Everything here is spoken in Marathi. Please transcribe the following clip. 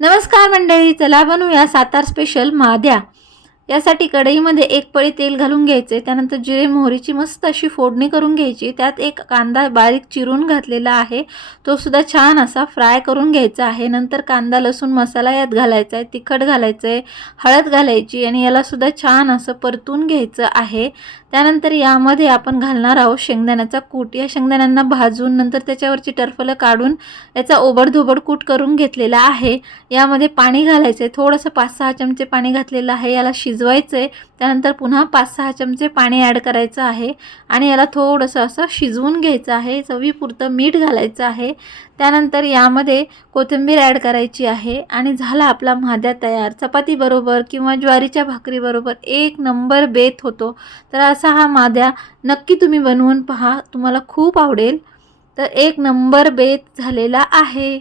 नमस्कार मंडळी, चला बनवूया सातार स्पेशल माद्या। यासाठी कढईमध्ये एक पळी तेल घालून घ्यायचे, त्यानंतर जिरे मोहरीची मस्त अशी फोडणी करून घ्यायची। त्यात एक कांदा बारीक चिरून घातलेला आहे, तो सुद्धा छान असा फ्राय करून घ्यायचा आहे। नंतर कांदा लसूण मसाला यात घालायचा आहे, तिखट घालायचं आहे, हळद घालायची आणि याला सुद्धा छान असं परतून घ्यायचं आहे। त्यानंतर यामध्ये आपण घालणार आहोत शेंगदाण्याचा कूट। या शेंगदाण्यांना भाजून नंतर त्याच्यावरची टरफलं काढून याचा ओबडधोबड कूट करून घेतलेला आहे। यामध्ये पाणी घालायचं आहे, थोडंसं 5-6 चमचे पाणी घातलेलं आहे। याला शिजवायचं आहे, त्यानंतर पुन्हा 5-6 चमचे पाणी ॲड करायचं आहे आणि याला थोडंसं असं शिजवून घ्यायचं आहे। चवीपुरतं मीठ घालायचं आहे, त्यानंतर यामध्ये कोथिंबीर ॲड करायची आहे आणि झाला आपला माद्या तयार। चपाती बरोबर किंवा ज्वारीच्या भाकरी बरोबर एक नंबर बेत होतो। तर असा हा माद्या नक्की तुम्ही बनवून पहा, तुम्हाला खूप आवडेल। तर एक नंबर बेत झालेला आहे।